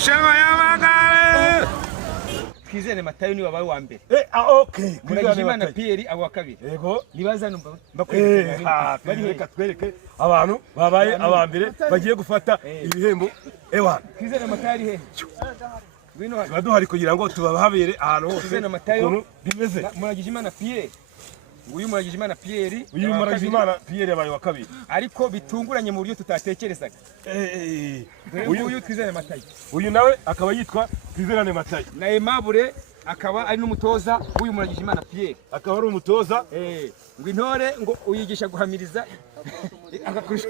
marushanwa y'amagare. Twizere Matayo ni wabaye wa mbere. Okay. Muragijimana Pierre abo wa kabiri. Yego. Nibaza numva bakwereka. Reka twereke abantu babaye abambere bagiye gufata ibihembo. Ewa. Twizere Matayo ari he? Wino baduhari kugira ngo tubahabere ahantu hose. Twizere Matayo bimeze. Muragijimana Pierre. Uyu Muragijimana Pierre. Uyu Muragijimana Pierre yabaye wa kabiri. Ariko bitunguranye mu buryo tutatekerezaga. Uyu Twizere Matayo. Uyu nawe akaba yitwa Twizerane Matayo. Na Aimable akaba ari n'umutoza w'uyu Muragijimana Pierre. Akaba ari umutoza. Ngo intore ngo uyigisha guhamiriza agakurisha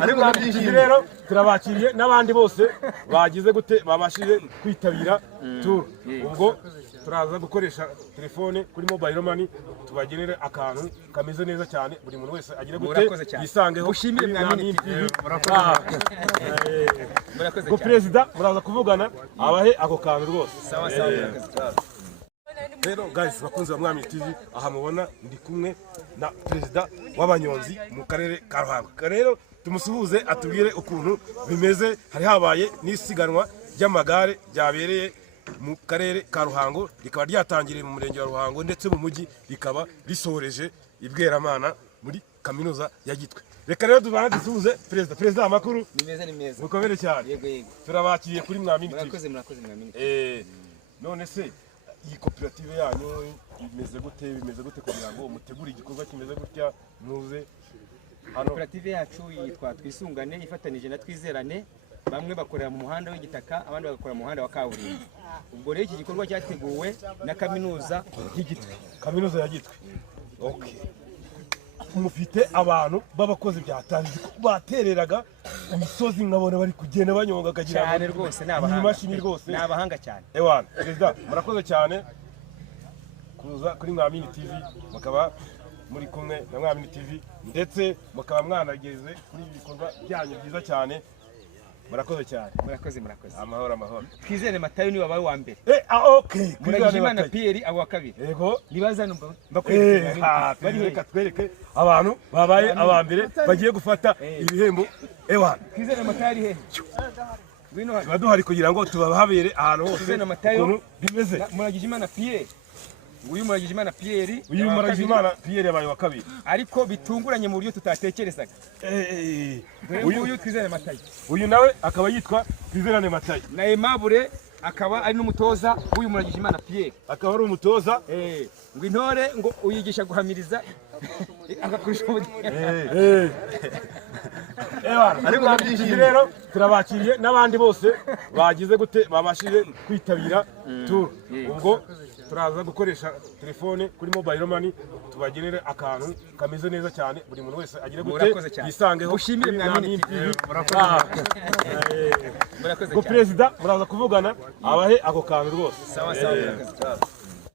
ariko nabyishimiye rero turabakiriye n'abandi bose bagize gute babashije kwitabira tour. Ubwo turaza gukoresha telefone kuri mobile money tubagenere akantu kameze neza cyane buri muntu wese agire gute yisangeho. Ushimire Mwamini TV. Murakoze cyane. Perezida muraza kuvugana abahe ako kantu rwose. Sawa sawa murakoze. Rero guys bakunze ba Mwamini TV aha mubona ndi kumwe na perezida w'abanyonzi mu karere ka Ruhango. Rero tumusuhuze atubwire ukuntu bimeze hari habaye n'isiganwa ry'amagare ryabereye mu karere ka Ruhango rikaba ryatangiriye mu murenge wa Ruhango ndetse mu mujyi rikaba risoreje ibweramana muri kaminuza ya Gitwe. Reka rero dubana dusuhuze perezida amakuru ni meza mukomere cyane. Yego turabakiriye kuri Mwamini TV. Murakoze Mwamini. None se iyi koperative yanyu bimeze gute kugira ngo mutegure igikorwa kimeze gutya muze hano? Koperative yacu yitwa Twisungane ifatanije na Twizerane, bamwe bakorera mu muhanda w'igitaka abandi bagakora mu muhanda wa kaburimbo. Ubwo rero iki gikorwa cyateguwe na kaminuza y'Igitwe. Kaminuza ya Gitwe. Okay. Mufite abantu b'abakozi byatangiye batereraga imisozi nkabona bari kugenda banyonga kagira cyane rwose n'abahanga cyane. Ewana perezida murakoze cyane kuza kuri Mwamini TV mukaba muri kumwe na Mwamini TV ndetse mukaba mwanageze kuri ibikorwa byanyu byiza cyane. Murakoze cyane. Murakoze. Amahoro. Twizere Matayo ni wabaye wa mbere. Okay. Muragijimana Pierre abo wa kabiri. Yego. Nibaza numva bakwereka. Reka twereke abantu babaye abambere bagiye gufata ibihembo. Ewa. Twizere Matayo ari he? Wino baduhari kugira ngo tubahabere ahantu hose. Twizere Matayo bimeze. Muragijimana Pierre. Uyu Muragijimana Pierre. Uyu Muragijimana Pierre yabaye wa kabiri. Ariko bitunguranye mu buryo tutatekerezaga. Uyu Twizere Matayo. Uyu nawe akaba yitwa Twizerane Matayo. Na Aimable akaba ari n'umutoza w'uyu Muragijimana Pierre. Akaba ari umutoza. Ngo intore ngo uyigisha guhamiriza agakurisha ariko nabyishimiye rero turabakiriye n'abandi bose bagize gute babashije kwitabira tour. Ubwo turaza gukoresha telefone kuri mobile money tubagenere akantu kameze neza cyane buri muntu wese agire gute yisangeho. Ushimire Mwamini TV. Murakoze. Perezida muraza kuvugana abahe ako kantu rwose. Sawa murakoze.